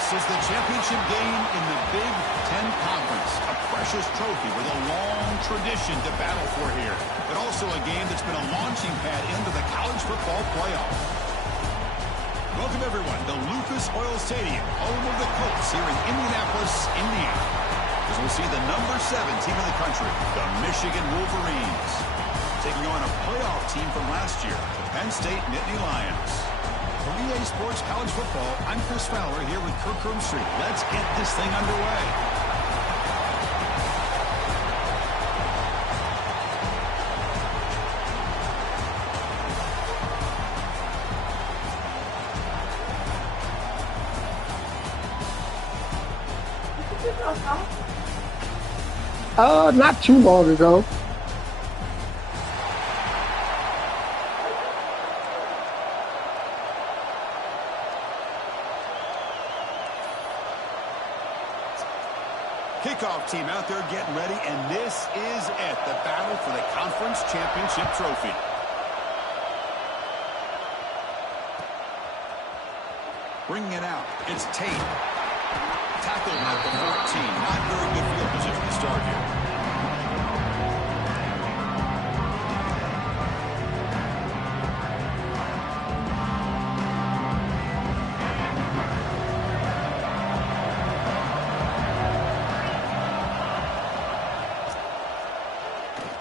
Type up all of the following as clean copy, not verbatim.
This is the championship game in the Big Ten Conference. A precious trophy with a long tradition to battle for here. But also a game that's been a launching pad into the college football playoff. Welcome, everyone, to Lucas Oil Stadium, home of the Colts here in Indianapolis, Indiana. As we'll see the number 7 team in the country, the Michigan Wolverines, taking on a playoff team from last year, the Penn State Nittany Lions. For EA Sports College Football, I'm Chris Fowler here with Kirk Herbstreit. Let's get this thing underway. Not too long ago. Kickoff team out there getting ready, and this is it, the battle for the conference championship trophy. Bringing it out, it's Tate. Tackled at the 14. Not very good field position to start here.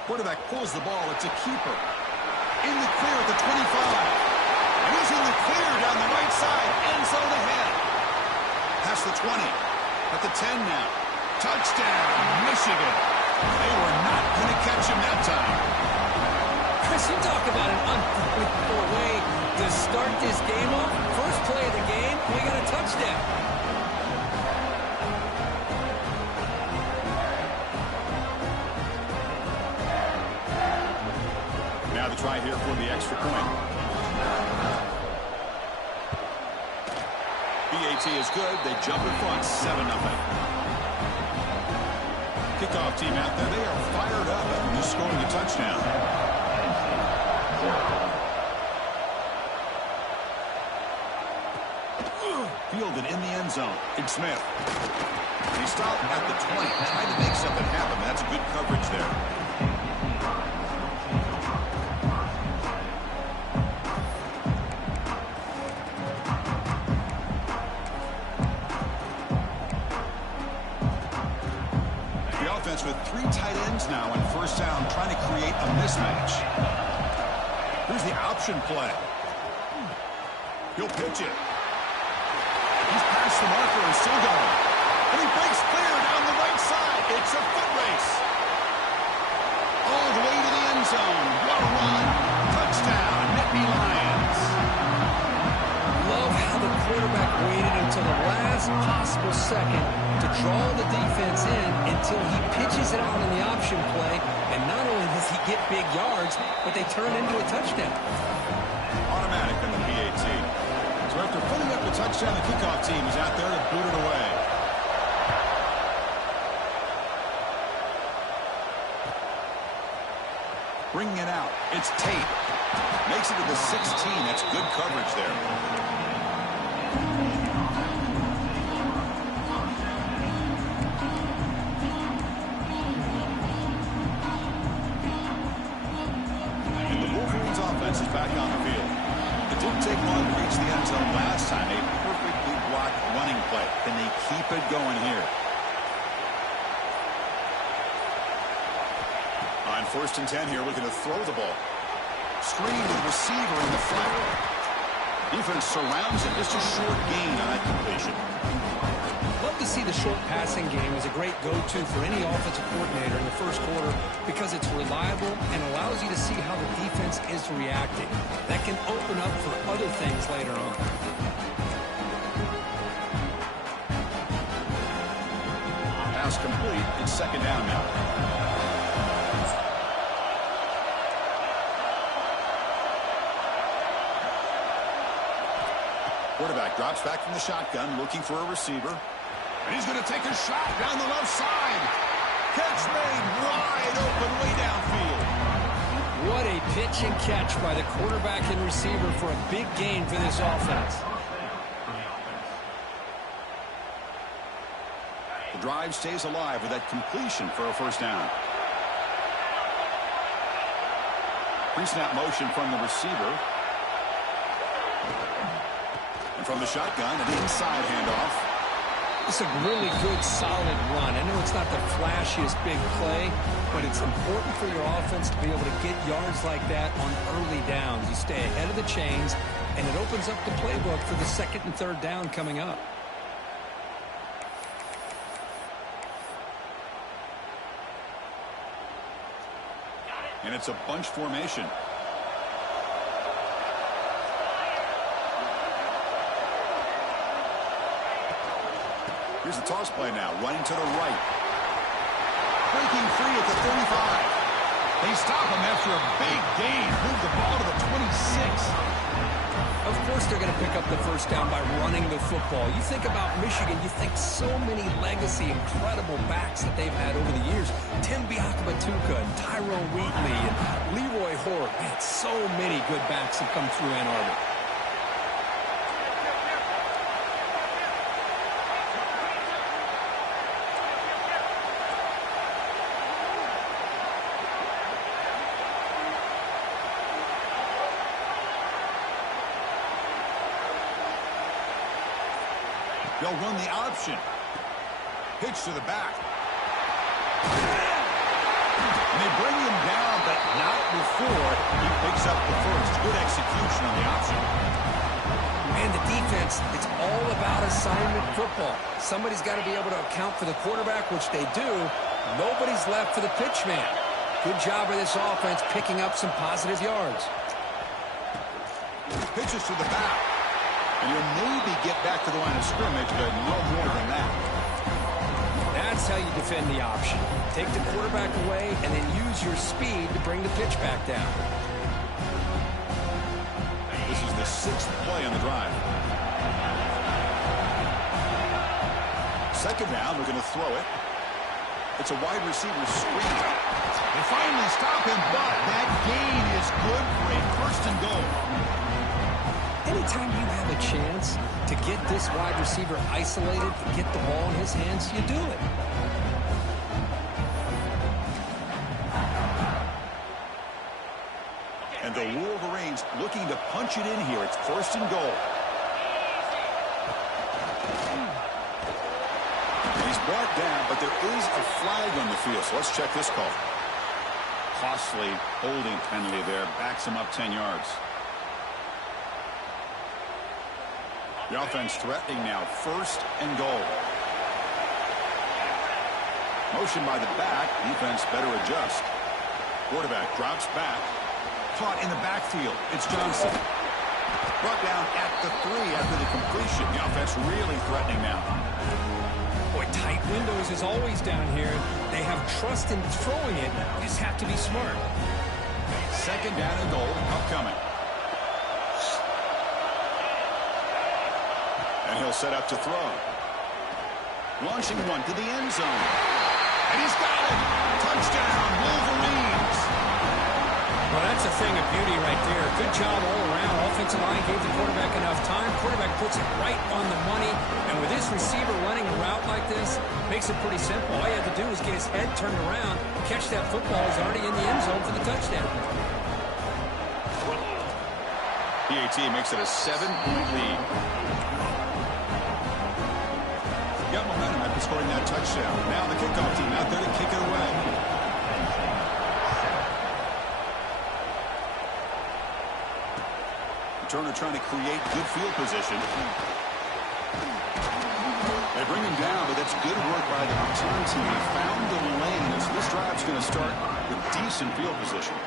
Quarterback pulls the ball. It's a keeper. In the clear at the 25. And he's in the clear down the right side. End zone ahead. Past the 20. At the 10 now. Touchdown, Michigan. They were not going to catch him that time. Chris, you talk about an unbelievable way to start this game off. First play of the game, we got a touchdown. Now the try here for the extra point. BAT is good. They jump in front, 7-0. Kickoff team out there. They are fired up after just scoring a touchdown. Fielded in the end zone. It's Smith. He stopped at the 20, trying to make something happen. That's good coverage there. With 3 tight ends now in first down, trying to create a mismatch. Here's the option play. He'll pitch it. He's past the marker and still going. And he breaks clear down the right side. It's a foot race. All the way to the end zone. What a run. Touchdown, Nittany Lions. Love how the quarterback waited until the last possible second to draw the defense in until he pitches it out on the option play. And not only does he get big yards, but they turn into a touchdown. Automatic in the BAT. So after putting up the touchdown, the kickoff team is out there to boot it away. Bringing it out. It's Tate. Makes it to the 16. That's good coverage there. Is back on the field. It didn't take long to reach the end zone last time. A perfectly blocked running play. Can they keep it going here? On 1st and 10 here, looking to throw the ball. Screen with receiver in the flat. Defense surrounds it. Just a short gain on that completion. Love to see the short passing game as a great go-to for any offensive coordinator in the first quarter because it's reliable and allows you to see how the defense is reacting. That can open up for other things later on. Pass complete. It's 2nd down now. Quarterback drops back from the shotgun, looking for a receiver. And he's going to take a shot down the left side. Catch made wide open way downfield. What a pitch and catch by the quarterback and receiver for a big gain for this offense. The drive stays alive with that completion for a first down. Pre-snap motion from the receiver. And from the shotgun, an inside handoff. It's a really good, solid run. I know it's not the flashiest big play, but it's important for your offense to be able to get yards like that on early downs. You stay ahead of the chains, and it opens up the playbook for the second and third down coming up. And it's a bunch formation. Here's the toss play now, running to the right. Breaking free at the 35. They stop him after a big gain. Move the ball to the 26. Of course they're going to pick up the first down by running the football. You think about Michigan, you think so many legacy, incredible backs that they've had over the years. Tim Biakabatuka and Tyrone Wheatley and Leroy Hort. Man, so many good backs have come through Ann Arbor. They'll run the option. Pitch to the back. And they bring him down, but not before he picks up the first. Good execution on the option. And the defense, it's all about assignment football. Somebody's got to be able to account for the quarterback, which they do. Nobody's left for the pitch man. Good job of this offense picking up some positive yards. Pitches to the back. And you'll maybe get back to the line of scrimmage, but no more than that. That's how you defend the option. Take the quarterback away and then use your speed to bring the pitch back down. This is the 6th play on the drive. Second down, we're going to throw it. It's a wide receiver screen. They finally stop him, but that gain is good for a first and goal. Anytime you have a chance to get this wide receiver isolated, to get the ball in his hands, you do it. And the Wolverines looking to punch it in here. It's first and goal. And he's brought down, but there is a flag on the field, so let's check this call. Costly holding penalty there. Backs him up 10 yards. The offense threatening now, first and goal. Motion by the back. Defense better adjust. Quarterback drops back. Caught in the backfield. It's Johnson. Brought down at the 3 after the completion. The offense really threatening now. Boy, tight windows is always down here. They have trust in throwing it. You just have to be smart. Second down and goal upcoming. And he'll set up to throw. Launching one to the end zone. And he's got it. Touchdown, Wolverines. Well, that's a thing of beauty right there. Good job all around. Offensive line gave the quarterback enough time. Quarterback puts it right on the money. And with this receiver running a route like this, makes it pretty simple. All you have to do is get his head turned around, catch that football. He's already in the end zone for the touchdown. PAT makes it a 7-point lead. Got momentum after scoring that touchdown. Now the kickoff team out there to kick it away. Turner trying to create good field position. They bring him down, but that's good work by the return team. He found the lane, so this drive's going to start with decent field position.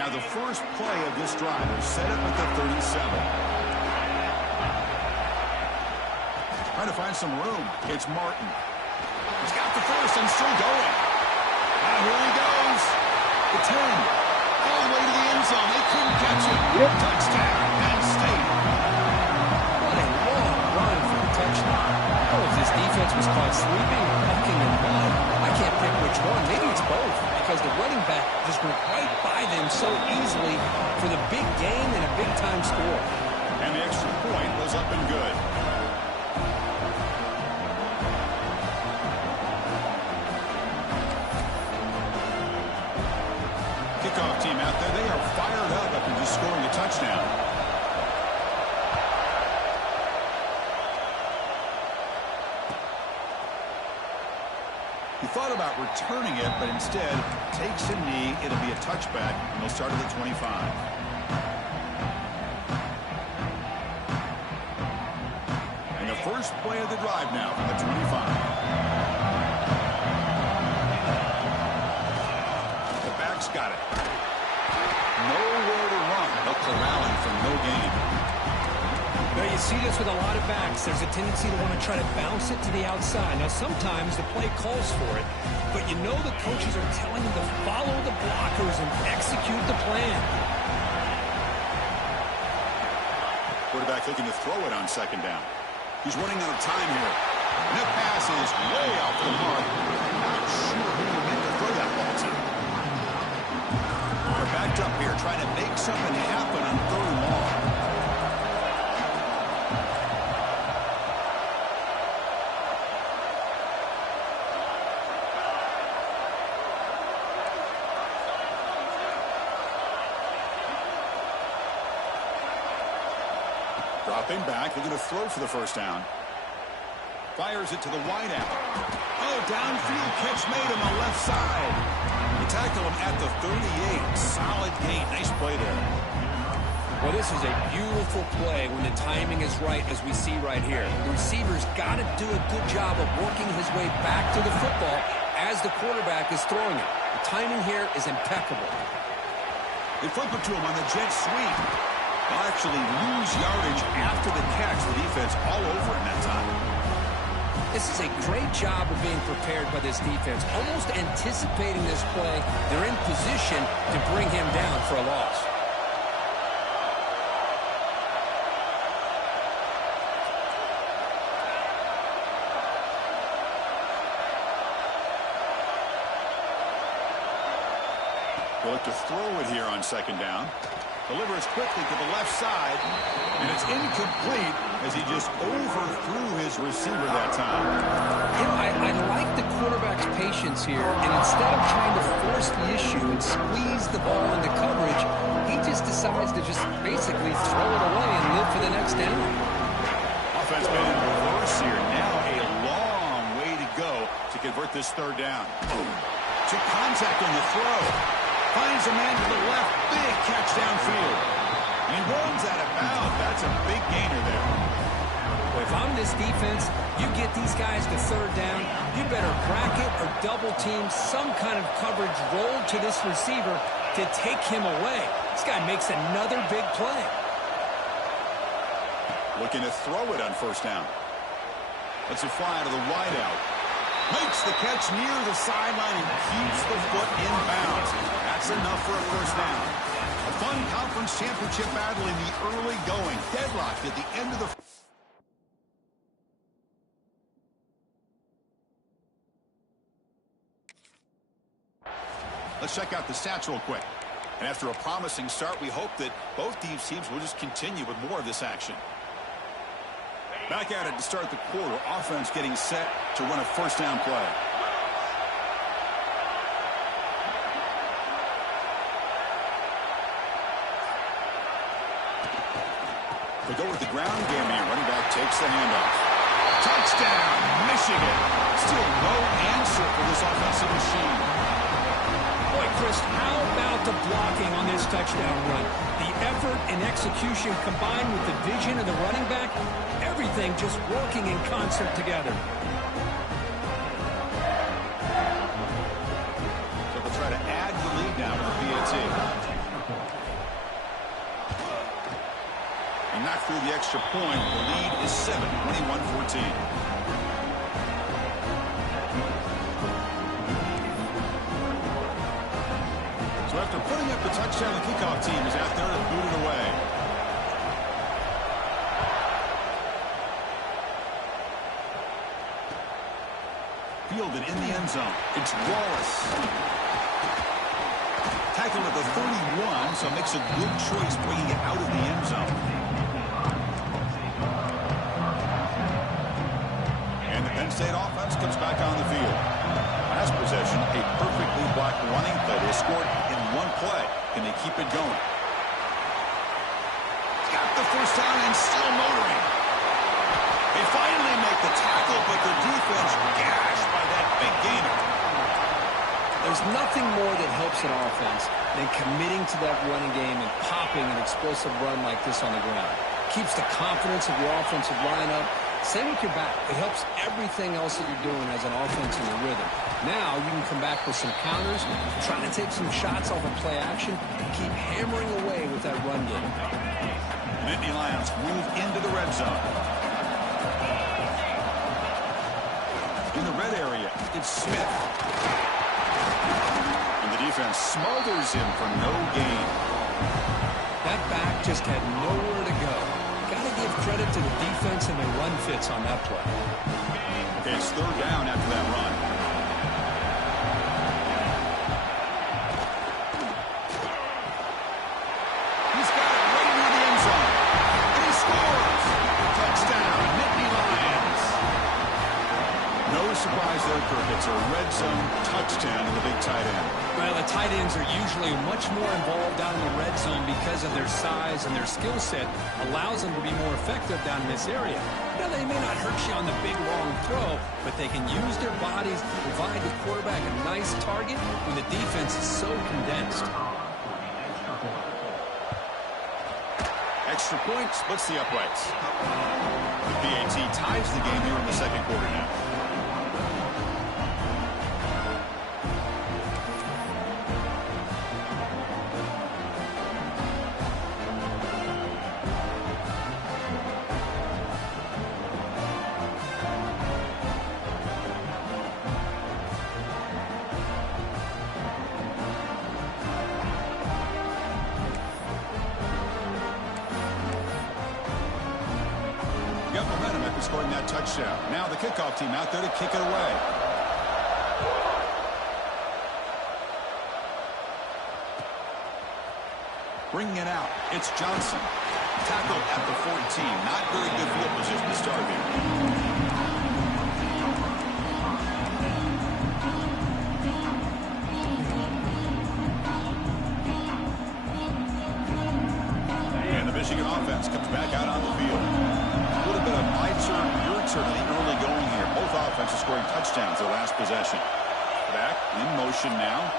Now the first play of this drive is set up at the 37. Trying to find some room. It's Martin. He's got the first and still going. Now here he goes. The 10. All the way to the end zone. They couldn't catch him. Yep. Touchdown, Penn State. What a long run for the touchdown. Oh, if this defense was caught sleeping or mucking in mud, I can't pick which one. Maybe it's both. because the running back just went right by them so easily for the big gain and a big-time score. And the extra point was up and good. Kickoff team out there, they are fired up after just scoring a touchdown. He thought about returning it, but instead takes a knee. It'll be a touchback, and they'll start at the 25. And the first play of the drive now from the 25. The back's got it. Nowhere to run. They'll corral him for no gain. Now, you see this with a lot of backs. There's a tendency to want to try to bounce it to the outside. Now, sometimes the play calls for it, but you know the coaches are telling them to follow the blockers and execute the plan. Quarterback looking to throw it on second down. He's running out of time here. And that pass is way off the mark. Not sure who he meant to throw that ball to. They're backed up here trying to make something happen on third and long. Dropping back, they're going to throw for the first down. Fires it to the wideout. Oh, downfield catch made on the left side. They tackle him at the 38. Solid gain. Nice play there. Well, this is a beautiful play when the timing is right, as we see right here. The receiver's got to do a good job of working his way back to the football as the quarterback is throwing it. The timing here is impeccable. They flip it to him on the jet sweep. They'll actually lose yardage after the catch. The defense all over him that time. This is a great job of being prepared by this defense. Almost anticipating this play, they're in position to bring him down for a loss. They'll look to throw it here on second down. Delivers quickly to the left side, and it's incomplete as he just overthrew his receiver that time. You know, I like the quarterback's patience here, and instead of trying to force the issue and squeeze the ball into coverage, he just decides to just basically throw it away and live for the next down. Offense made in reverse here. Now a long way to go to convert this third down. Took contact on the throw. Finds a man to the left. Big catch downfield. And he runs out of bounds. That's a big gainer there. Well, if I'm this defense, you get these guys to third down, you better bracket or double team some kind of coverage roll to this receiver to take him away. This guy makes another big play. Looking to throw it on first down. Let's it fly to the wideout. Makes the catch near the sideline and keeps the foot in bounds. That's enough for a first down. A fun conference championship battle in the early going. Deadlocked at the end of the... Let's check out the stats real quick. And after a promising start, we hope that both these teams will just continue with more of this action. Back at it to start the quarter. Offense getting set to run a first down play. They go with the ground game here. Running back takes the handoff. Touchdown, Michigan. Still no answer for this offensive machine. Boy, Chris, how about the blocking on this touchdown run? The effort and execution combined with the vision of the running back, everything just working in concert together. So they'll try to add the lead now with the PAT. And not through the extra point. The lead is 7, 21-14. So after putting up the touchdown, the kickoff team is out there to boot it away. fielded in the end zone. It's Wallace. Tackled at the 31, so makes a good choice bringing it out of the end zone. And the Penn State offense comes back on the field. Last possession, a perfectly blocked running play. They scored in one play. Can they keep it going? Got the first down and still motoring. They finally make the tackle, but the defense gashed by that big gainer. There's nothing more that helps an offense than committing to that running game and popping an explosive run like this on the ground. Keeps the confidence of your offensive line up. Same with your back. It helps everything else that you're doing as an offense in your rhythm. Now you can come back with some counters, try to take some shots off of play action, and keep hammering away with that run game. Nittany Lions move into the red zone. In the red area, it's Smith. And the defense smothers him for no gain. That back just had nowhere to go. Got to give credit to the defense and their run fits on that play. Okay, it's third down after that run. He's got it right near the end zone. And he scores. Touchdown, Nittany Lions. No surprise there, Kirk. It's a red zone touchdown to the big tight end. Well, the tight ends are usually much more involved down in the red zone because of their size and their skill set allows them to be more effective down in this area. Now, they may not hurt you on the big, long throw, but they can use their bodies to provide the quarterback a nice target when the defense is so condensed. Extra point splits the uprights. The PAT ties the game here in the second quarter now. Got momentum after scoring that touchdown. Now the kickoff team out there to kick it away. Bringing it out, it's Johnson. Tackled at the 14. Not very good field position to start here. And the Michigan offense comes back out on the field. A little bit of my turn, your turn in the early going here. Both offenses scoring touchdowns their last possession. Back in motion now.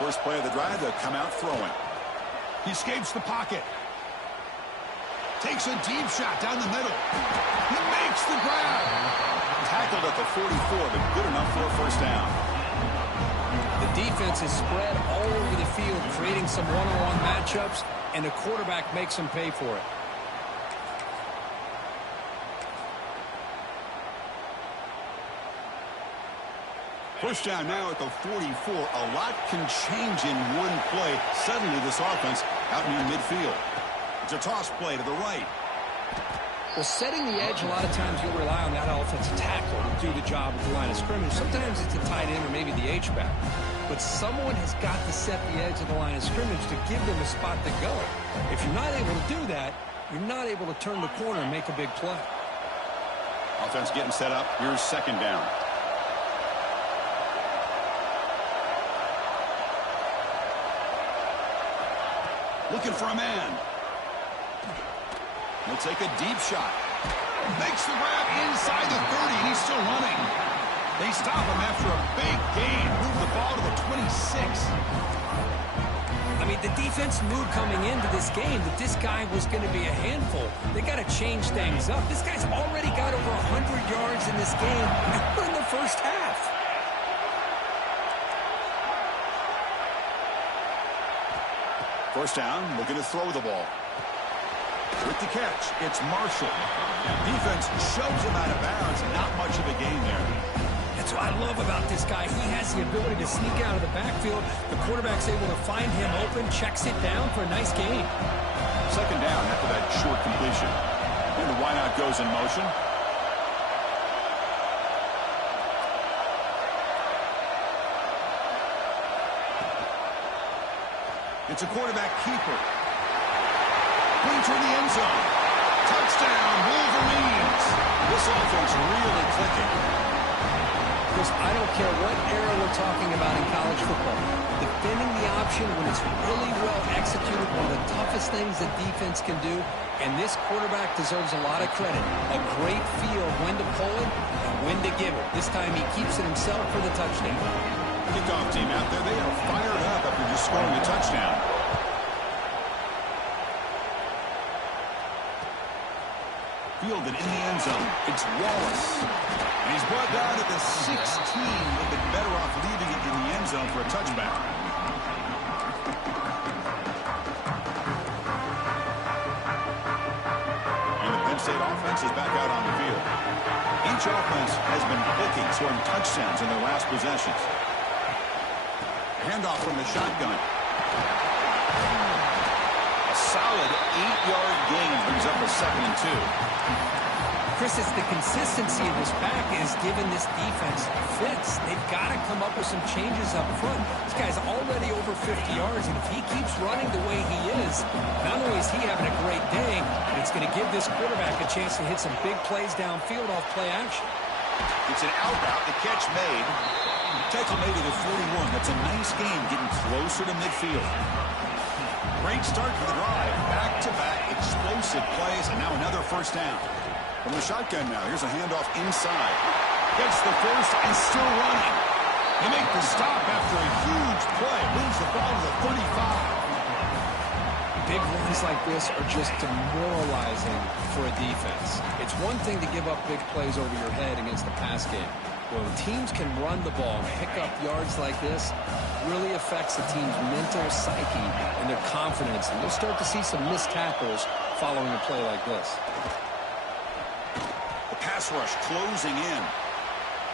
First play of the drive, they'll come out throwing. He escapes the pocket. Takes a deep shot down the middle. He makes the grab. Tackled at the 44, but good enough for a first down. The defense is spread all over the field, creating some one-on-one matchups, and the quarterback makes them pay for it. First down now at the 44. A lot can change in one play. Suddenly this offense out near midfield. It's a toss play to the right. Well, setting the edge, a lot of times you'll rely on that offensive tackle to do the job at the line of scrimmage. Sometimes it's a tight end or maybe the H-back. But someone has got to set the edge of the line of scrimmage to give them a spot to go. If you're not able to do that, you're not able to turn the corner and make a big play. Offense getting set up. Here's second down. Looking for a man. He'll take a deep shot. Makes the grab inside the 30, and he's still running. They stop him after a big gain. Move the ball to the 26. I mean, the defense knew coming into this game that this guy was going to be a handful. They got to change things up. This guy's already got over 100 yards in this game, and we're in the first half. First down, looking to throw the ball. With the catch, it's Marshall. Defense shoves him out of bounds. Not much of a gain there. That's what I love about this guy. He has the ability to sneak out of the backfield. The quarterback's able to find him open, checks it down for a nice gain. Second down after that short completion. And the wideout goes in motion. It's a quarterback keeper. Going toward the end zone. Touchdown, Wolverines. This offense really clicking. Chris, I don't care what era we're talking about in college football. Defending the option when it's really well executed, one of the toughest things that defense can do, and this quarterback deserves a lot of credit. A great feel of when to pull it and when to give it. This time he keeps it himself for the touchdown. Kickoff team out there, they are fired up after just scoring a touchdown. Fielded in the end zone. It's Wallace. And he's brought down at the 16. They've been better off leaving it in the end zone for a touchback. And the Penn State offense is back out on the field. Each offense has been clicking, scoring touchdowns in their last possessions. Handoff from the shotgun. A solid 8-yard gain brings up a 2nd and 2. Chris, it's the consistency of this back is giving this defense fits. They've got to come up with some changes up front. This guy's already over 50 yards, and if he keeps running the way he is, not only is he having a great day, but it's going to give this quarterback a chance to hit some big plays downfield off play action. It's an out route. The catch made. Tackle made at the 41. That's a nice game getting closer to midfield. Great start to the drive. Back-to-back explosive plays, and now another first down. From the shotgun now, here's a handoff inside. Gets the first and still running. They make the stop after a huge play. Moves the ball to the 35. Big runs like this are just demoralizing for a defense. It's one thing to give up big plays over your head against the pass game. When teams can run the ball and pick up yards like this, really affects the team's mental psyche and their confidence. And you'll start to see some missed tackles following a play like this. Pass rush closing in.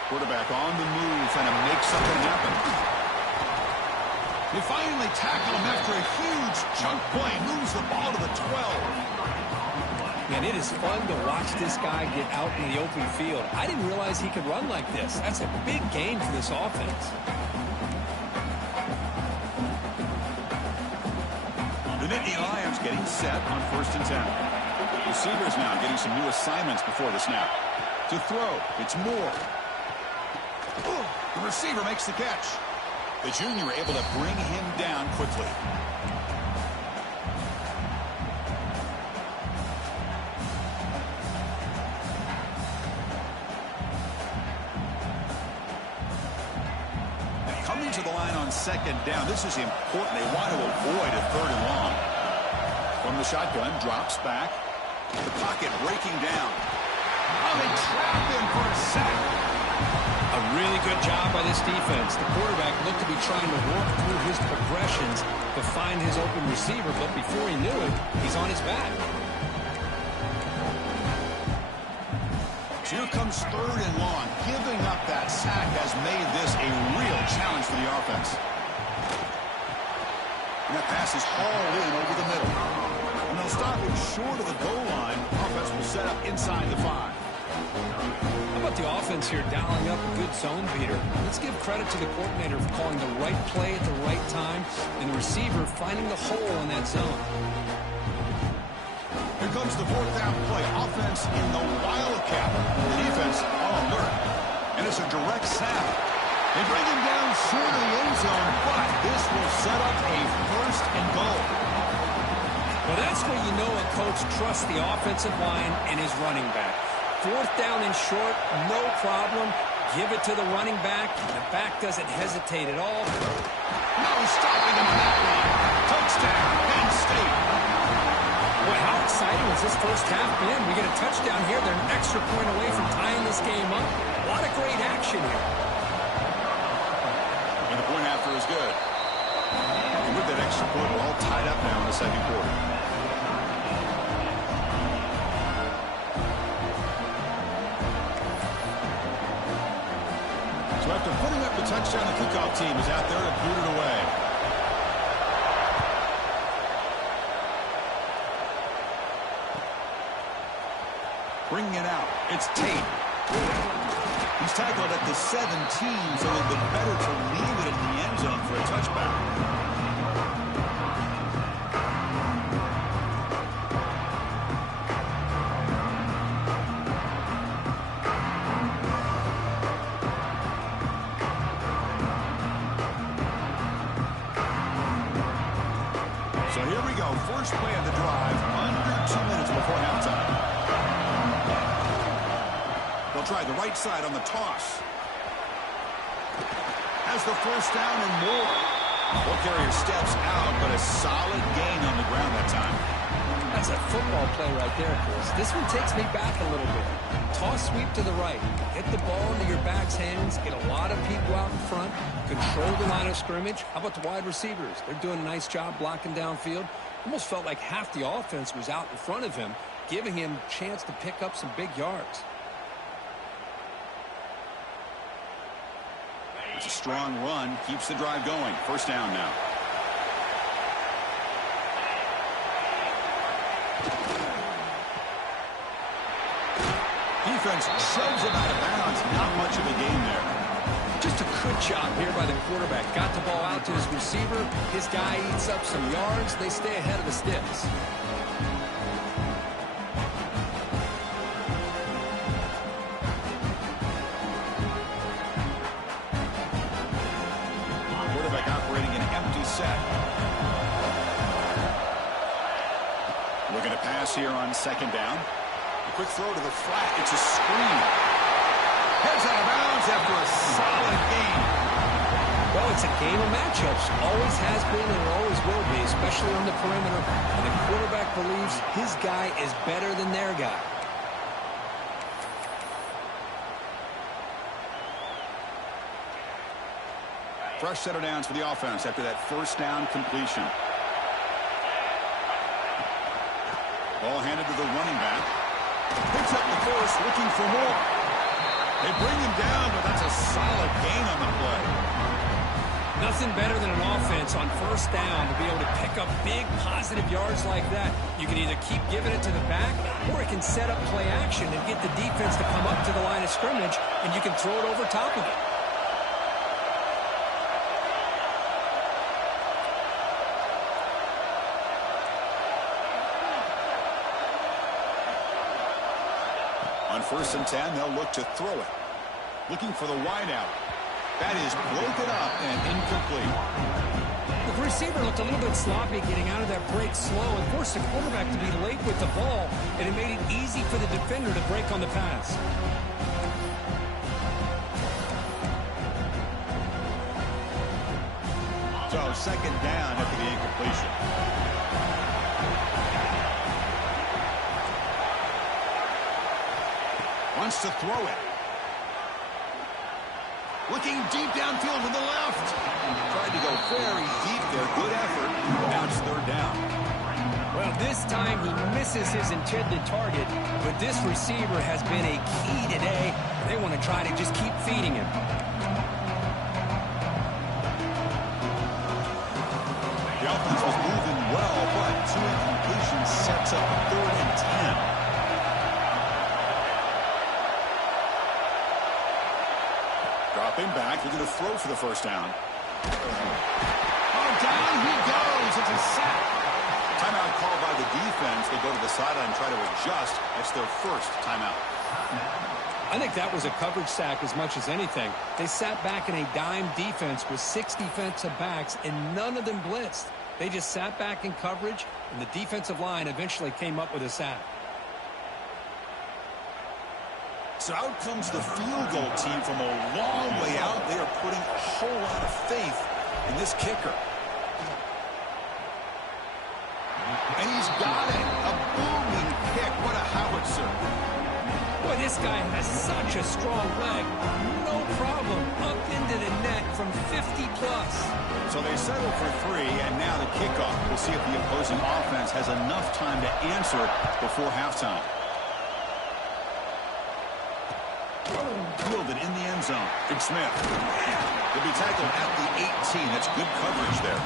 Quarterback on the move, trying to make something happen. They finally tackle him after a huge chunk play. Moves the ball to the 12. Man, it is fun to watch this guy get out in the open field. I didn't realize he could run like this. That's a big gain for this offense. The Nittany Lions getting set on 1st and 10. Receivers now getting some new assignments before the snap. To throw, it's Moore. The receiver makes the catch. The junior able to bring him down quickly. Coming to the line on 2nd down. This is important. They want to avoid a 3rd and long. From the shotgun, drops back. The pocket breaking down. Oh, they trap him for a sack. A really good job by this defense. The quarterback looked to be trying to work through his progressions to find his open receiver, but before he knew it, he's on his back. So here comes 3rd and long. Giving up that sack has made this a real challenge for the offense. And that pass is hauled in over the middle. And they'll stop it short of the goal line. Offense will set up inside the 5. How about the offense here dialing up a good zone beater? Let's give credit to the coordinator for calling the right play at the right time and the receiver finding the hole in that zone. Here comes the 4th down play. Offense in the Wildcat. The defense on alert. And it's a direct snap. They bring him down short of the end zone, but this will set up a 1st and goal. Well, that's where you know a coach trusts the offensive line and his running back. 4th down and short, no problem. Give it to the running back. The back doesn't hesitate at all. No stopping him on that one. Touchdown, Penn State. Well, how exciting has this first half been? We get a touchdown here. They're an extra point away from tying this game up. A lot of great action here. And the point after is good. And with that extra point, we're all tied up now in the 2nd quarter. So after putting up the touchdown, the kickoff team is out there to boot it away. Bringing it out. It's Tate. He's tackled at the 17, so it'd been better to leave it in the end zone for a touchback. Here we go. First play of the drive, under 2 minutes before halftime. They'll try the right side on the toss. Has the first down and more. Ball carrier steps out, but a solid gain on the ground that time. That's a football play right there, Chris. This one takes me back a little bit. Toss sweep to the right. Get the ball into your back's hands. Get a lot of people out in front. Control the line of scrimmage. How about the wide receivers? They're doing a nice job blocking downfield. Almost felt like half the offense was out in front of him, giving him a chance to pick up some big yards. It's a strong run. Keeps the drive going. First down now. Defense shoves him out of bounds. Not much of a gain there. Just a good job here by the quarterback. Got the ball out to his receiver. His guy eats up some yards. They stay ahead of the sticks. Quarterback operating an empty set. Looking to pass here on second down. A quick throw to the flat. It's a screen. Heads out of bounds after a solid gain. Well, it's a game of matchups. Always has been and always will be, especially on the perimeter. And the quarterback believes his guy is better than their guy. Fresh set of downs for the offense after that first down completion. Ball handed to the running back. Picks up the force, looking for more. They bring him down, but that's a solid gain on the play. Nothing better than an offense on first down to be able to pick up big positive yards like that. You can either keep giving it to the back, or it can set up play action and get the defense to come up to the line of scrimmage, and you can throw it over top of it. On 1st and 10, they'll look to throw it. Looking for the wideout. That is broken up and incomplete. The receiver looked a little bit sloppy getting out of that break slow and forced the quarterback to be late with the ball, and it made it easy for the defender to break on the pass. So second down after the incompletion. Wants to throw it. Looking deep downfield to the left. Tried to go very deep there. Good effort. Now it's third down. Well, this time he misses his intended target, but this receiver has been a key today. They want to try to just keep feeding him. The offense was moving well, but two incompletions sets up 3rd and 10. Dropping back, looking to throw for the first down. Oh, down he goes. It's a sack. Timeout called by the defense. They go to the sideline and try to adjust. That's their first timeout. I think that was a coverage sack as much as anything. They sat back in a dime defense with 6 defensive backs, and none of them blitzed. They just sat back in coverage, and the defensive line eventually came up with a sack. So out comes the field goal team from a long way out. They are putting a whole lot of faith in this kicker. And he's got it. A booming kick. What a howitzer. Boy, this guy has such a strong leg. No problem. Up into the net from 50 plus. So they settle for 3, and now the kickoff. We'll see if the opposing offense has enough time to answer before halftime. Fielded in the end zone. Big Smith. He'll be tackled at the 18. That's good coverage there.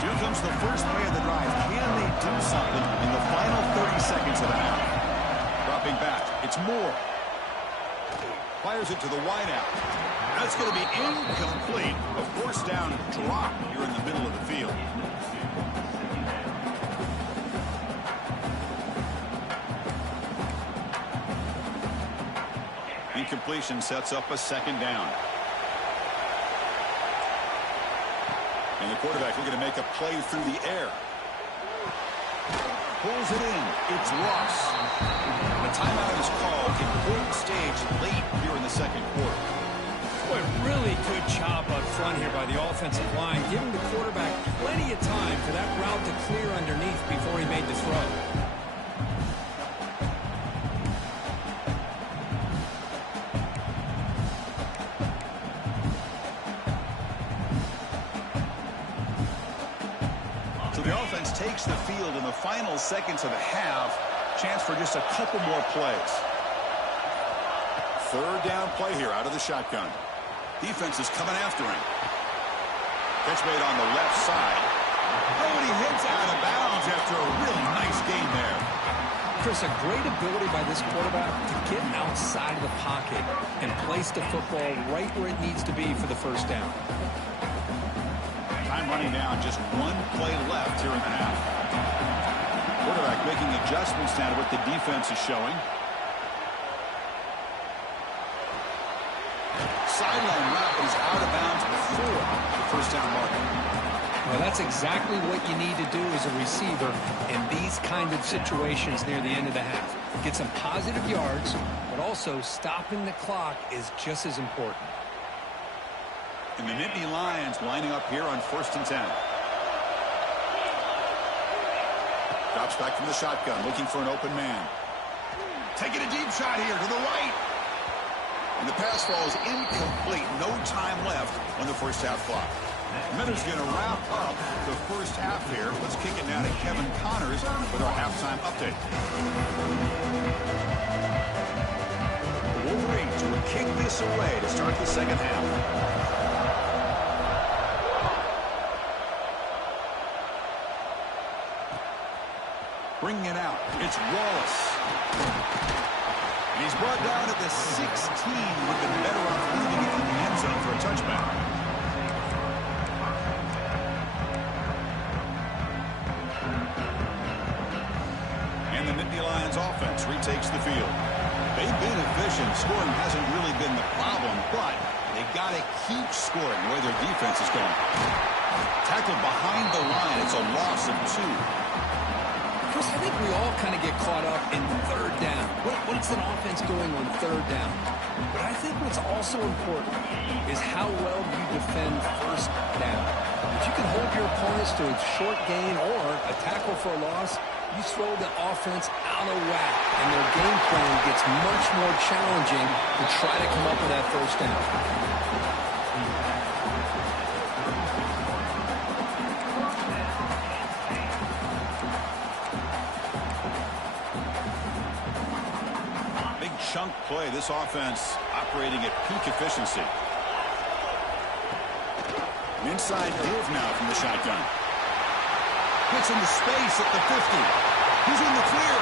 Here comes the first play of the drive. Can they do something in the final 30 seconds of the half? Dropping back. It's Moore. Fires it to the wideout. That's going to be incomplete. A 4th down drop here in the middle of the field. incompletion sets up a second down. And the quarterback looking to make a play through the air. Pulls it in. It's Ross. A timeout is called. Important stage late here in the second quarter. Boy, really good job up front here by the offensive line, giving the quarterback plenty of time for that route to clear underneath before he made the throw. So the offense takes the field in the final seconds of the half. Chance for just a couple more plays. Third down play here out of the shotgun. Defense is coming after him. Catch made on the left side. Oh, and he hits out of bounds after a really nice gain there. Chris, a great ability by this quarterback to get outside of the pocket and place the football right where it needs to be for the first down. Time running down, just one play left here in the half. Quarterback making adjustments now to what the defense is showing. Sideline route is out of bounds before the first down marker. Well, that's exactly what you need to do as a receiver in these kind of situations near the end of the half. Get some positive yards, but also stopping the clock is just as important. And the Nittany Lions lining up here on 1st and 10. Drops back from the shotgun, looking for an open man. Taking a deep shot here to the right. And the pass falls incomplete. No time left on the first half clock. Miller's going to wrap up the first half here. Let's kick it now to Kevin Connors with our halftime update. The Wolverines will kick this away to start the second half. Bringing it out, it's Wallace. And he's brought down at the 16. Would have been better off leaving it in the end zone for a touchback. And the Nittany Lions offense retakes the field. They've been efficient. Scoring hasn't really been the problem, but they got to keep scoring the way their defense is going. Tackled behind the line. It's a loss of 2. Chris, I think we all kind of get caught up in third down. What's an offense doing on third down? But I think what's also important is how well you defend first down. If you can hold your opponents to a short gain or a tackle for a loss, you throw the offense out of whack, and their game plan gets much more challenging to try to come up with that first down. Chunk play. This offense operating at peak efficiency. An inside give now from the shotgun. Gets into space at the 50. He's in the clear.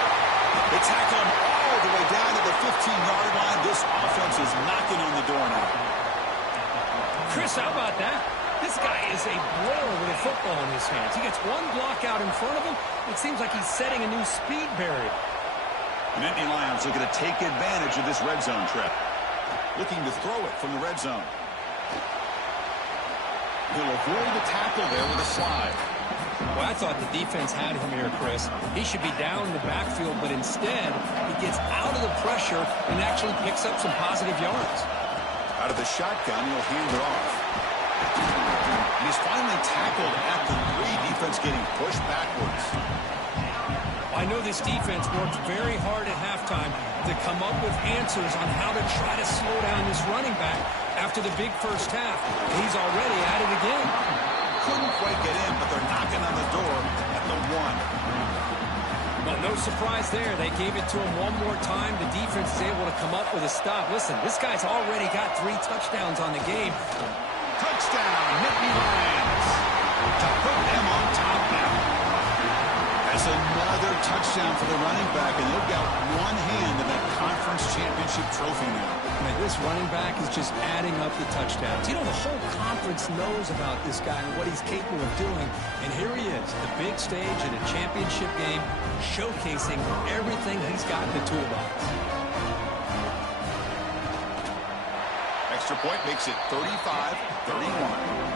They tackle him all the way down to the 15-yard line. This offense is knocking on the door now. Chris, how about that? This guy is a blower with a football in his hands. He gets one block out in front of him. It seems like he's setting a new speed barrier. The Nittany Lions looking to take advantage of this red zone trip. Looking to throw it from the red zone. He'll avoid the tackle there with a slide. Well, I thought the defense had him here, Chris. He should be down in the backfield, but instead, he gets out of the pressure and actually picks up some positive yards. Out of the shotgun, he'll hand it off. And he's finally tackled at the 3. Defense getting pushed backwards. I know this defense worked very hard at halftime to come up with answers on how to try to slow down this running back after the big first half. He's already at it again. Couldn't quite get in, but they're knocking on the door at the 1. Well, no surprise there. They gave it to him one more time. The defense is able to come up with a stop. Listen, this guy's already got 3 touchdowns on the game. Touchdown, Nittany Lions. To put them on top now. That's another touchdown for the running back, and they've got one hand in that conference championship trophy now. Man, this running back is just adding up the touchdowns. You know, the whole conference knows about this guy and what he's capable of doing, and here he is, the big stage in a championship game, showcasing everything he's got in the toolbox. point makes it 35-31.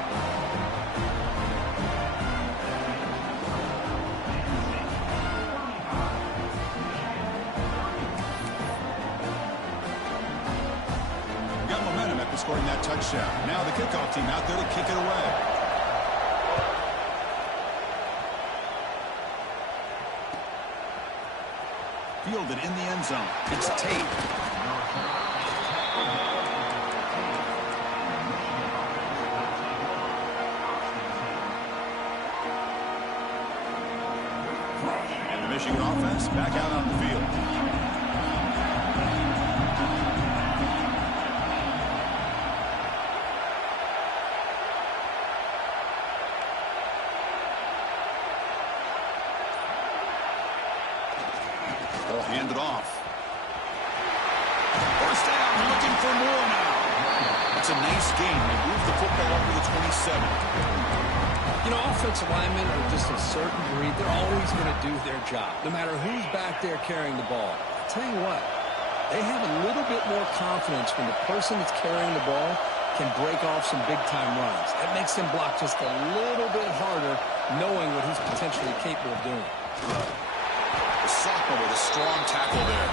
Scoring that touchdown. Now the kickoff team out there to kick it away. Fielded in the end zone. It's Tate. And the Michigan offense back out on the field. Hand it off. First down, looking for more now. It's a nice game. They move the football up to the 27. You know, offensive linemen are just a certain breed. They're always going to do their job, no matter who's back there carrying the ball. I'll tell you what, they have a little bit more confidence when the person that's carrying the ball can break off some big-time runs. That makes them block just a little bit harder, knowing what he's potentially capable of doing. Sophomore with a strong tackle there.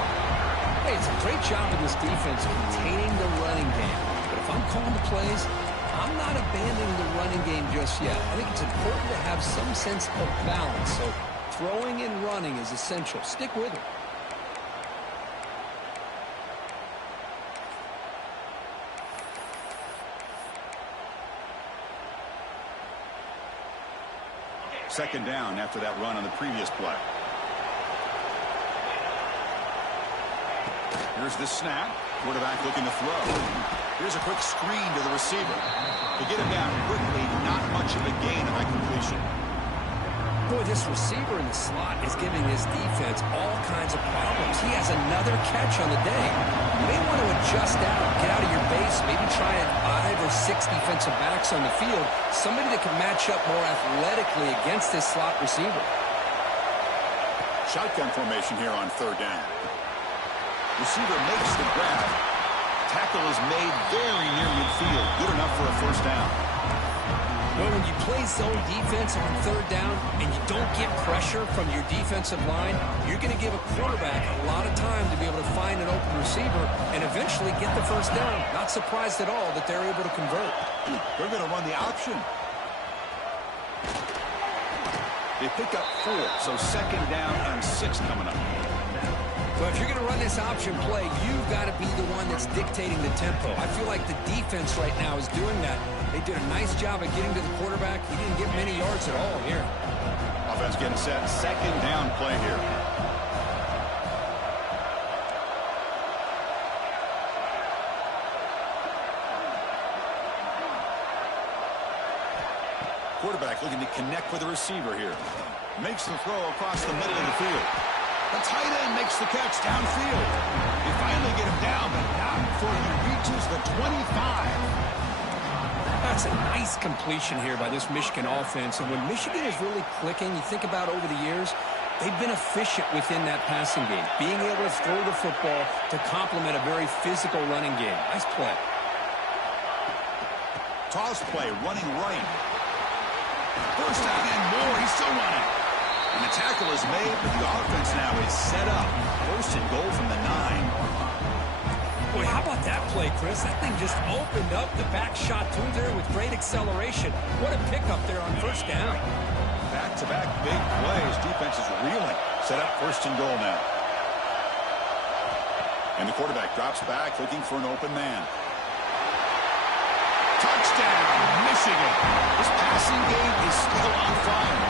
Hey, it's a great job of this defense containing the running game. But if I'm calling the plays, I'm not abandoning the running game just yet. I think it's important to have some sense of balance. So throwing and running is essential. Stick with it. Second down after that run on the previous play. Here's the snap. Quarterback looking to throw. Here's a quick screen to the receiver. To get him down quickly, not much of a gain on that completion. Boy, this receiver in the slot is giving this defense all kinds of problems. He has another catch on the day. You may want to adjust out, get out of your base, maybe try 5 or 6 defensive backs on the field. Somebody that can match up more athletically against this slot receiver. Shotgun formation here on third down. Receiver makes the grab. Tackle is made very near midfield. Good enough for a first down. Well, when you play zone defense on third down and you don't get pressure from your defensive line, you're going to give a quarterback a lot of time to be able to find an open receiver and eventually get the first down. Not surprised at all that they're able to convert. They're going to run the option. They pick up 4, so second down and 6 coming up. But if you're going to run this option play, you've got to be the one that's dictating the tempo. I feel like the defense right now is doing that. They did a nice job of getting to the quarterback. He didn't get many yards at all here. Offense getting set. Second down play here. Quarterback looking to connect with the receiver here. Makes the throw across the middle of the field. The tight end makes the catch downfield. They finally get him down, but not before he reaches the 25. That's a nice completion here by this Michigan offense. And when Michigan is really clicking, you think about over the years, they've been efficient within that passing game, being able to throw the football to complement a very physical running game. Nice play. Toss play, running right. First down and more. He's still running. And the tackle is made, but the offense now is set up. First and goal from the 9. Boy, how about that play, Chris? That thing just opened up the back shot through there with great acceleration. What a pickup there on first down. Back-to-back big plays. Defense is reeling. Set up first and goal now. And the quarterback drops back, looking for an open man. Touchdown, Michigan. This passing game is still on fire.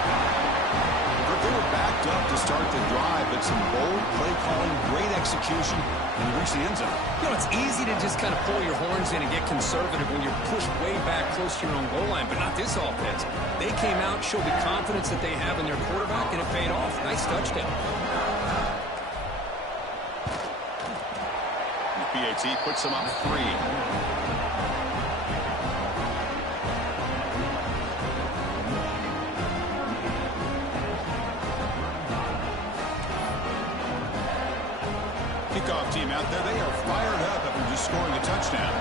They were backed up to start the drive, but some bold play calling, great execution, and reach the end zone. You know, it's easy to just kind of pull your horns in and get conservative when you're pushed way back close to your own goal line, but not this offense. They came out, showed the confidence that they have in their quarterback, and it paid off. Nice touchdown. And the PAT puts them up 3. Kickoff team out there, they are fired up after just scoring a touchdown.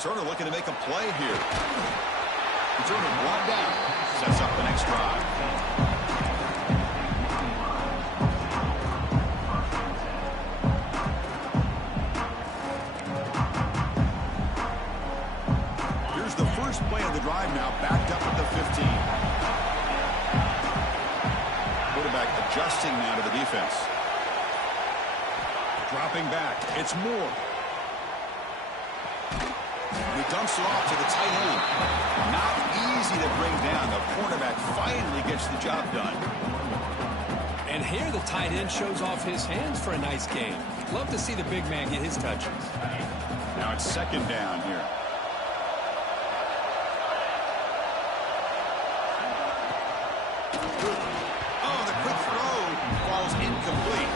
Returner looking to make a play here. Returner brought down. Sets up the next drive. Here's the first play of the drive now, backed up at the 15. Quarterback adjusting now to the defense. Dropping back. It's Moore. He dumps it off to the tight end. Not easy to bring down. The quarterback finally gets the job done. And here the tight end shows off his hands for a nice game. Love to see the big man get his touches. Now it's second down here. Oh, the quick throw falls incomplete.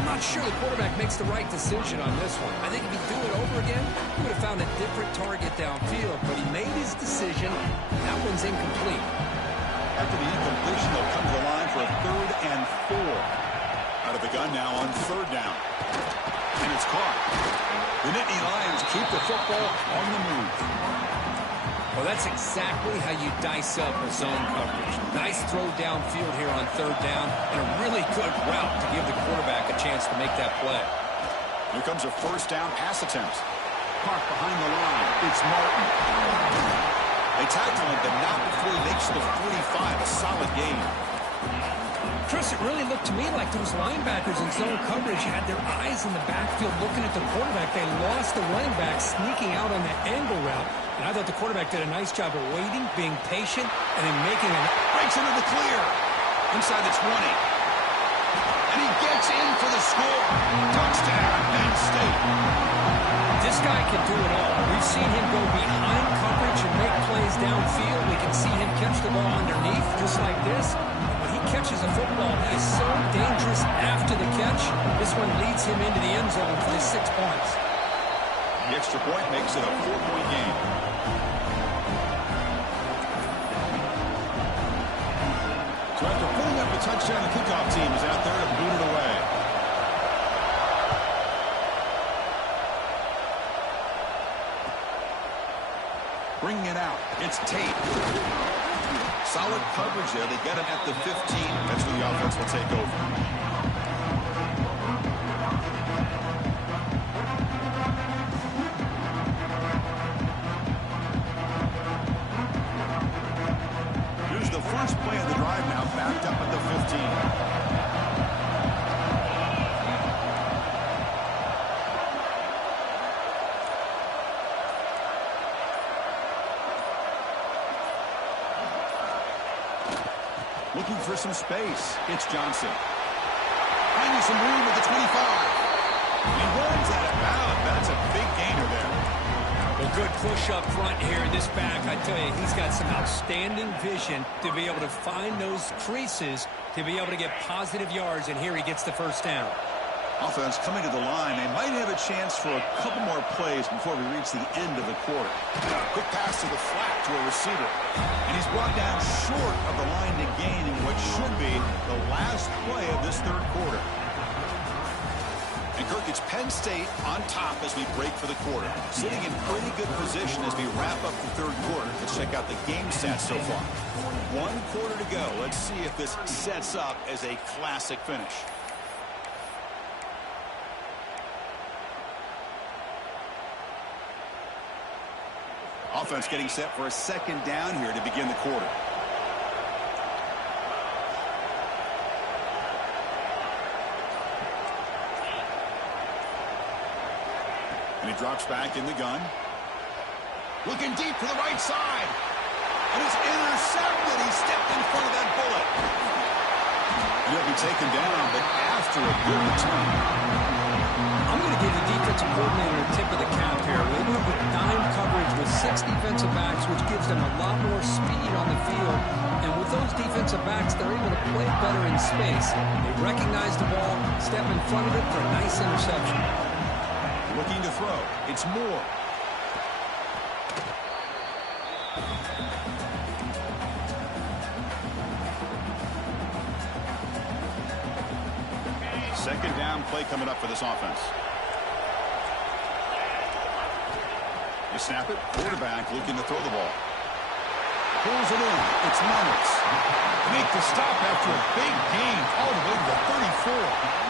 I'm not sure the quarterback makes the right decision on this one. I think if he'd do it over again, he would have found a different target downfield, but he made his decision. That one's incomplete. After the incompletion, they'll come to the line for a 3rd and 4. Out of the gun now on 3rd down. And it's caught. The Nittany Lions keep the football on the move. Well, that's exactly how you dice up a zone coverage. Nice throw downfield here on 3rd down, and a really good route to give the quarterback a chance to make that play. Here comes a 1st down pass attempt. Park behind the line. It's Martin. They tackle him, but not before he makes the 45. A solid game. Chris, it really looked to me like those linebackers in zone coverage had their eyes in the backfield looking at the quarterback. They lost the running back sneaking out on that angle route. And I thought the quarterback did a nice job of waiting, being patient, and then making an... Breaks into the clear. Inside the 20. And he gets in for the score. Touchdown, Penn State. This guy can do it all. We've seen him go behind coverage and make plays downfield. We can see him catch the ball underneath, just like this. When he catches a football, he is so dangerous after the catch. This one leads him into the end zone for his 6 points. The extra point makes it a 4-point game. So after putting up a touchdown, the kickoff team is out there to boot it away. Bringing it out. It's Tate. Solid coverage there. They get him at the 15. That's where the offense will take over. First play of the drive now, backed up at the 15. Looking for some space. It's Johnson. Finding some room at the 25. He runs out of bounds. That's a big gainer there. Well, good push up front here. This back, I tell you, he's got some outstanding vision to be able to find those creases, to be able to get positive yards, and here he gets the 1st down. Offense coming to the line. They might have a chance for a couple more plays before we reach the end of the quarter. Quick pass to the flat to a receiver. And he's brought down short of the line to gain in what should be the last play of this 3rd quarter. And Kirk, it's Penn State on top as we break for the quarter. Sitting in pretty good position as we wrap up the 3rd quarter. Let's check out the game stats so far. 1 quarter to go. Let's see if this sets up as a classic finish. Offense getting set for a 2nd down here to begin the quarter. And he drops back in the gun. Looking deep to the right side. And it's intercepted. He stepped in front of that bullet. He'll be taken down, but after a good return. I'm going to give the defensive coordinator a tip of the cap here. They move with dime coverage with 6 defensive backs, which gives them a lot more speed on the field. And with those defensive backs, they're able to play better in space. They recognize the ball, step in front of it for a nice interception. Looking to throw. It's Moore. Second down play coming up for this offense. You snap it, quarterback looking to throw the ball. Pulls it in. It's Reynolds. Make the stop after a big gain all the way to the 34.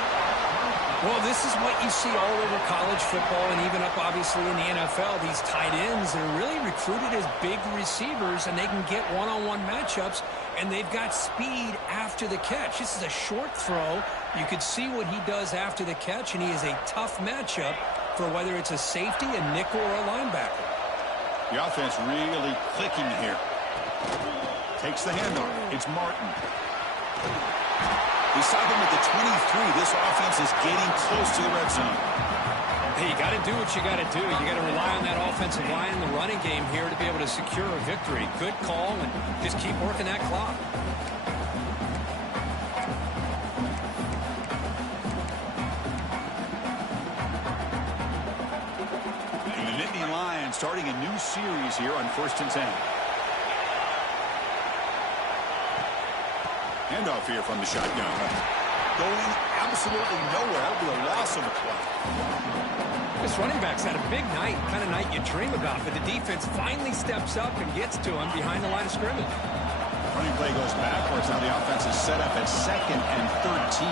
Well, this is what you see all over college football and even up, obviously, in the NFL. These tight ends, they're really recruited as big receivers, and they can get one-on-one matchups, and they've got speed after the catch. This is a short throw. You could see what he does after the catch, and he is a tough matchup for whether it's a safety, a nickel, or a linebacker. The offense really clicking here. Takes the handoff. It's Martin. We saw them at the 23. This offense is getting close to the red zone. Hey, you got to do what you got to do. You got to rely on that offensive line in the running game here to be able to secure a victory. Good call, and just keep working that clock. And the Nittany Lions starting a new series here on 1st and 10. Handoff here from the shotgun. Going absolutely nowhere. That'll be a loss of a play. This running back's had a big night, kind of night you dream about, but the defense finally steps up and gets to him behind the line of scrimmage. Running play goes backwards. Now the offense is set up at 2nd and 13.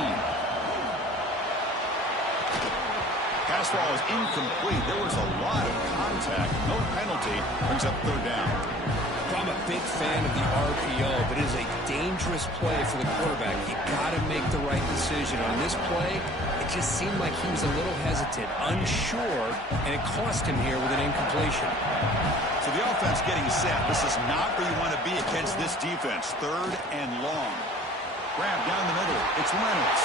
Pass ball is incomplete. There was a lot of contact. No penalty. Brings up 3rd down. I'm a big fan of the RPO, but it is a dangerous play for the quarterback. You got to make the right decision. On this play, it just seemed like he was a little hesitant, unsure, and it cost him here with an incompletion. So the offense getting set. This is not where you want to be against this defense. 3rd and long. Grab down the middle. It's Reynolds.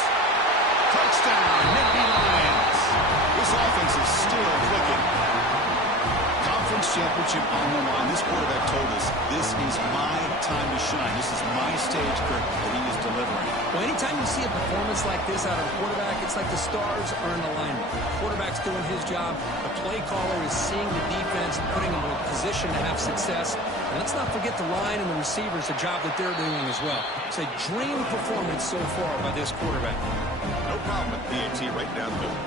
Touchdown, Nittany Lions. This offense is still clicking. Conference championship on the line. This quarterback told us, this is my time to shine. This is my stage, Kirk, that he is delivering. Well, anytime you see a performance like this out of a quarterback, it's like the stars are in alignment. The quarterback's doing his job. The play caller is seeing the defense and putting them in a position to have success. And let's not forget the line and the receivers, the job that they're doing as well. It's a dream performance so far by this quarterback. No problem with PAT right down the middle.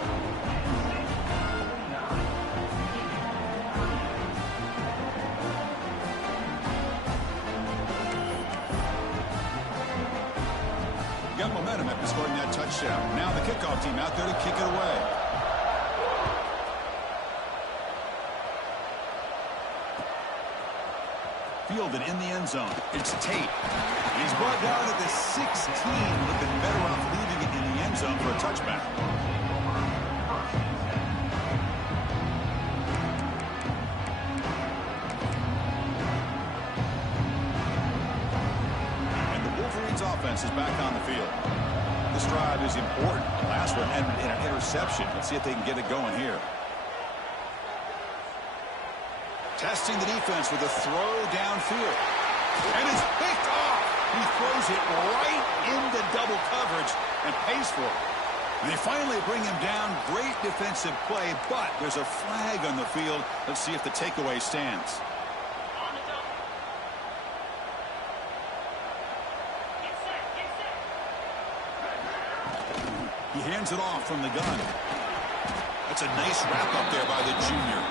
Got momentum after scoring that touchdown. Now the kickoff team out there to kick it away. Fielded in the end zone. It's Tate. He's brought down at the 16. Would have been better off leaving it in the end zone for a touchback. Offense is back on the field. This drive is important. The last one ended in an interception. Let's see if they can get it going here. Testing the defense with a throw downfield. And it's picked off. He throws it right into double coverage and pays for it. And they finally bring him down. Great defensive play, but there's a flag on the field. Let's see if the takeaway stands. He hands it off from the gun. That's a nice wrap up there by the junior.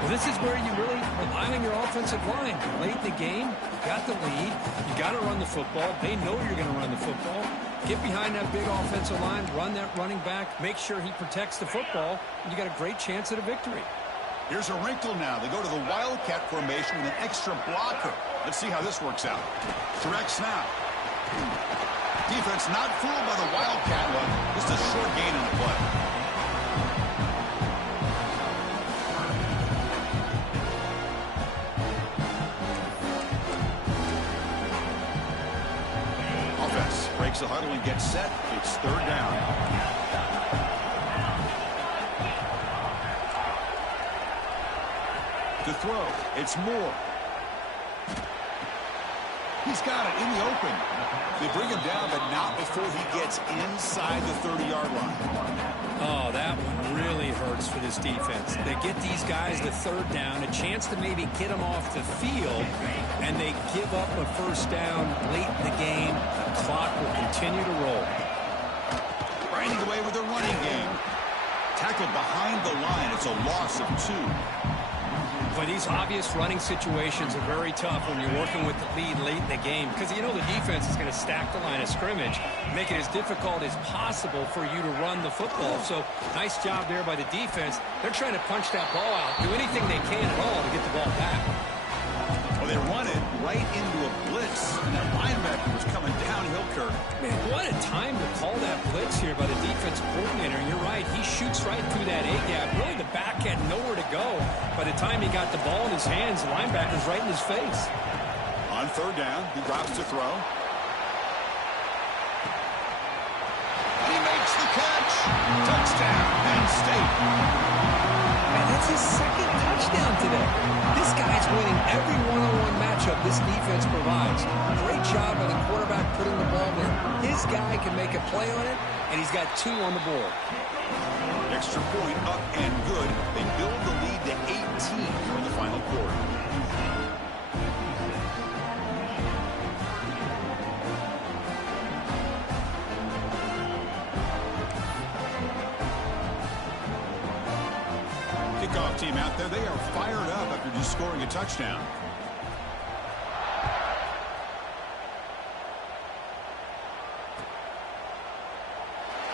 Well, this is where you really rely on your offensive line. Late in the game, you got the lead. You got to run the football. They know you're going to run the football. Get behind that big offensive line, run that running back, make sure he protects the football, and you got a great chance at a victory. Here's a wrinkle now. They go to the Wildcat formation with an extra blocker. Let's see how this works out. Direct snap. Defense not fooled by the Wildcat one. Just a short gain in the play. Offense breaks the huddle and gets set. It's 3rd down. To throw, it's Moore. He's got it in the open. They bring him down, but not before he gets inside the 30-yard line. Oh, that one really hurts for this defense. They get these guys the 3rd down, a chance to maybe get them off the field, and they give up a 1st down late in the game. The clock will continue to roll. Grinding away with the running game. Tackled behind the line. It's a loss of 2. But these obvious running situations are very tough when you're working with the lead late in the game because you know the defense is going to stack the line of scrimmage, make it as difficult as possible for you to run the football. So nice job there by the defense. They're trying to punch that ball out, do anything they can at all to get the ball back. Well, they run it right into a blitz, and that linebacker was coming downhill, Kirk. Man, what a time to call that blitz here by the defensive coordinator. And you're right, he shoots right through that A-gap. Really, the back had nowhere to go. By the time he got the ball in his hands, the linebacker's right in his face. On third down, he drops to throw. And he makes the catch. Touchdown, Penn State. Man, that's his second touchdown today. This guy's winning every one-on-one matchup this defense provides. Great job by the quarterback putting the ball there. His guy can make a play on it, and he's got 2 on the board. Extra point up and good. They build the lead to 18 here in the final quarter. Kickoff team out there. They are fired up after just scoring a touchdown.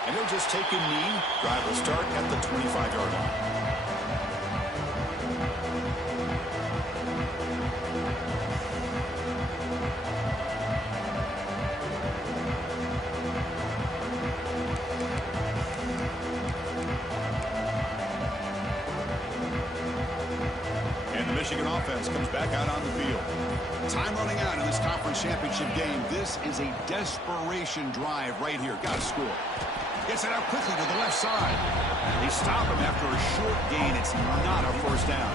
And they'll just take a knee. Drive will start at the 25-yard line. And the Michigan offense comes back out on the field. Time running out in this conference championship game. This is a desperation drive right here. Got to score. Gets it out quickly to the left side. They stop him after a short gain. It's not a first down.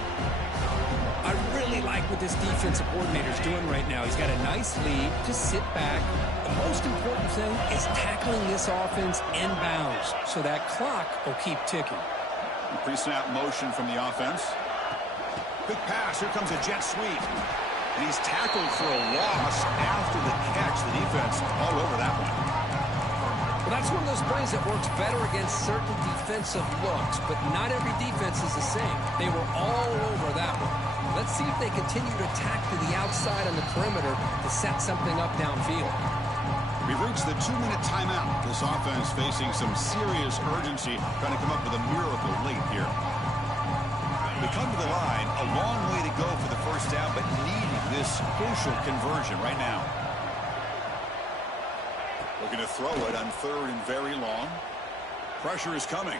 I really like what this defensive coordinator's doing right now. He's got a nice lead. Just sit back. The most important thing is tackling this offense inbounds so that clock will keep ticking. Pre-snap motion from the offense. Quick pass. Here comes a jet sweep. And he's tackled for a loss after the catch. The defense all over that one. Well, that's one of those plays that works better against certain defensive looks, but not every defense is the same. They were all over that one. Let's see if they continue to attack to the outside on the perimeter to set something up downfield. We've reached the 2-minute timeout. This offense facing some serious urgency, trying to come up with a miracle late here. They come to the line, a long way to go for the first down, but needing this crucial conversion right now. Looking to throw it on third and very long. Pressure is coming.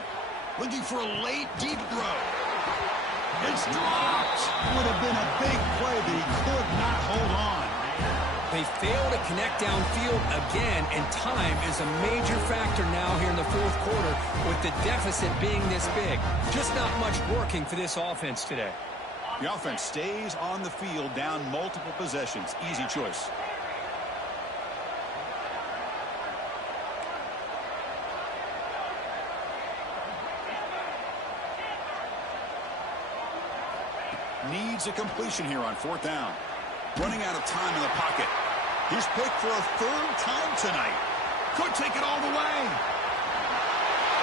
Looking for a late, deep throw. It's dropped. Would have been a big play, but he could not hold on. They fail to connect downfield again, and time is a major factor now here in the fourth quarter with the deficit being this big. Just not much working for this offense today. The offense stays on the field, down multiple possessions. Easy choice. Needs a completion here on fourth down. Running out of time in the pocket. He's picked for a third time tonight. Could take it all the way.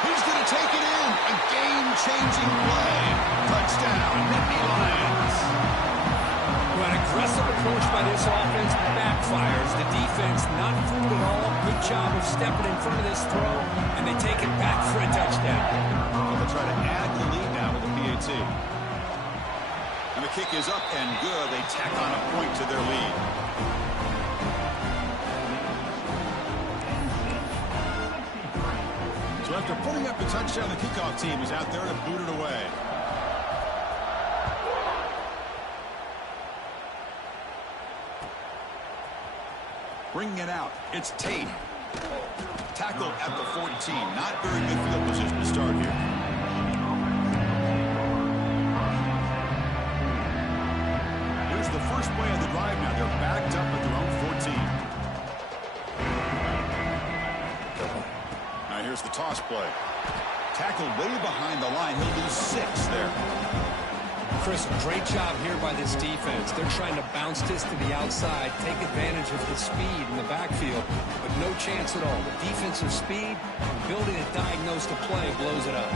He's going to take it in. A game-changing play. Touchdown, Nittany Lions. Well, an aggressive approach by this offense backfires. The defense not fooled at all. Good job of stepping in front of this throw, and they take it back for a touchdown. Well, they'll try to add the lead now with the PAT. And the kick is up and good. They tack on a point to their lead. So after putting up the touchdown, the kickoff team is out there to boot it away. Bringing it out, it's Tate. Tackle at the 14. Not very good field position to start here. Here's the first play of the drive now. They're backed up at their own 14. Now here's the toss play. Tackled way behind the line. He'll lose 6 there. Chris, great job here by this defense. They're trying to bounce this to the outside, take advantage of the speed in the backfield, but no chance at all. The defensive speed, ability to diagnose the play, blows it up.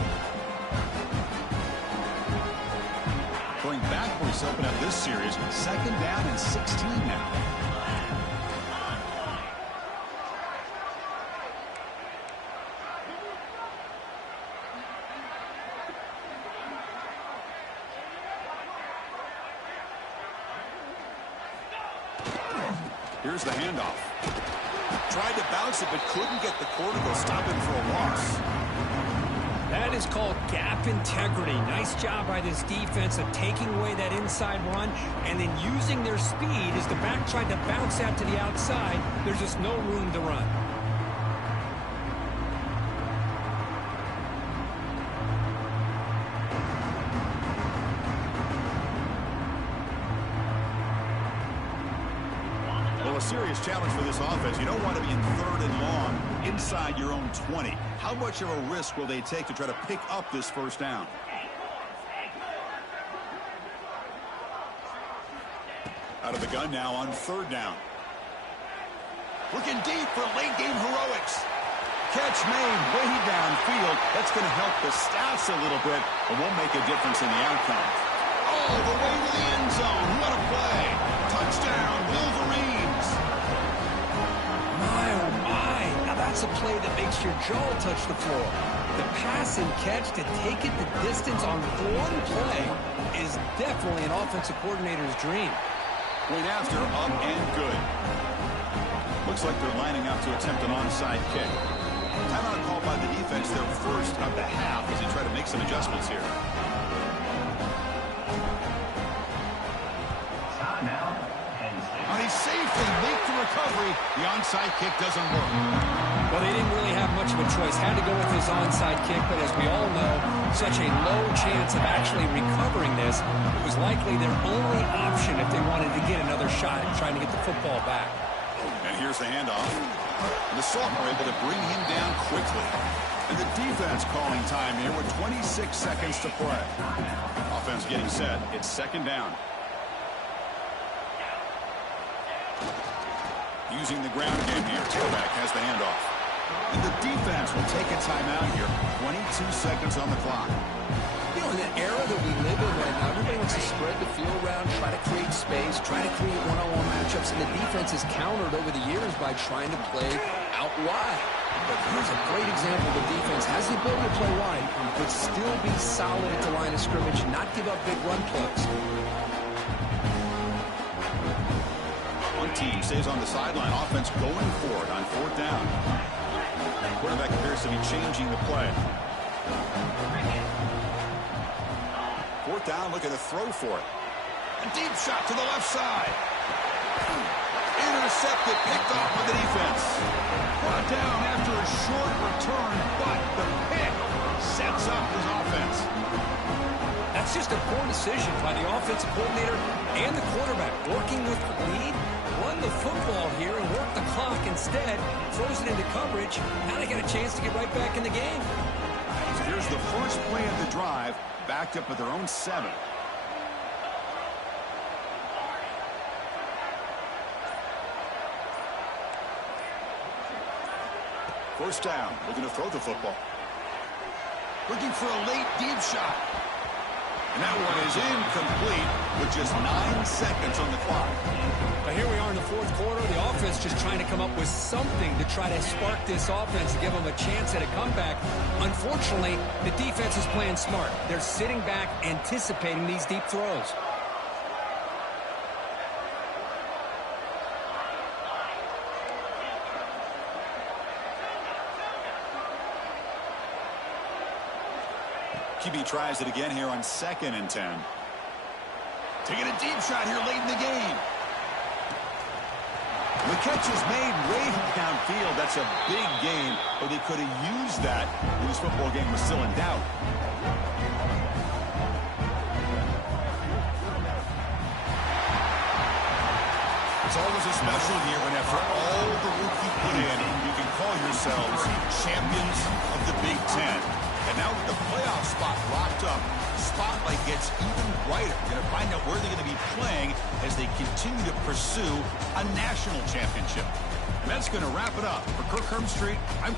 Going backwards Buccaneers open up this series 2nd down and 16 now. Here's the handoff. Tried to bounce it, but couldn't get the quarter to stop him for a loss. That is called gap integrity. Nice job by this defense of taking away that inside run and then using their speed as the back tried to bounce out to the outside. There's just no room to run. Well, a serious challenge for this offense. You don't want to be in 3rd and long inside your own 20. How much of a risk will they take to try to pick up this 1st down? Out of the gun now on 3rd down. Looking deep for late game heroics. Catch made way downfield. That's going to help the stats a little bit, but won't make a difference in the outcome. All the way to the end zone. What a play. Touchdown, Wolverines. My, oh my. Now that's a play that makes your jaw touch the floor. The pass and catch to take it the distance on one play is definitely an offensive coordinator's dream. Point after, up and good. Looks like they're lining up to attempt an onside kick. Timeout called by the defense, their first of the half, as they try to make some adjustments here. On a safely make the recovery, the onside kick doesn't work. Well, they didn't really have much of a choice. Had to go with his onside kick, but as we all know, such a low chance of actually recovering this. It was likely their only option if they wanted to get another shot at trying to get the football back. And here's the handoff. And the Sultan are able to bring him down quickly. And the defense calling time here with 26 seconds to play. Offense getting set. It's 2nd down. Using the ground game here. Tailback has the handoff. And the defense will take a timeout here. 22 seconds on the clock. You know, in the era that we live in right now, everybody wants to spread the field around, try to create space, try to create one-on-one matchups, and the defense has countered over the years by trying to play out wide. But here's a great example. The defense has the ability to play wide, but still be solid at the line of scrimmage, not give up big run plays. One team stays on the sideline. Offense going for it on 4th down. Quarterback appears to be changing the play. 4th down, looking to throw for it. A deep shot to the left side. Intercepted, picked off by the defense. Brought down after a short return, but the pick sets up his offense. That's just a poor decision by the offensive coordinator and the quarterback. Working with the lead, run the football here and work the clock instead. Throws it into coverage. Now they got a chance to get right back in the game. So here's the first play of the drive, backed up at their own 7. First down, looking to throw the football. Looking for a late deep shot. And that one is incomplete with just 9 seconds on the clock. But here we are in the 4th quarter. The offense just trying to come up with something to try to spark this offense and give them a chance at a comeback. Unfortunately, the defense is playing smart. They're sitting back, anticipating these deep throws. QB tries it again here on 2nd and 10. Taking a deep shot here late in the game. The catch is made way downfield. That's a big gain, but they could have used that when this football game was still in doubt. It's always a special year when after all the work you put in, you can call yourselves champions of the Big Ten. And now with the playoff spot locked up, the spotlight gets even brighter. You're going to find out where they're going to be playing as they continue to pursue a national championship. And that's going to wrap it up. For Kirk Herbstreit, I'm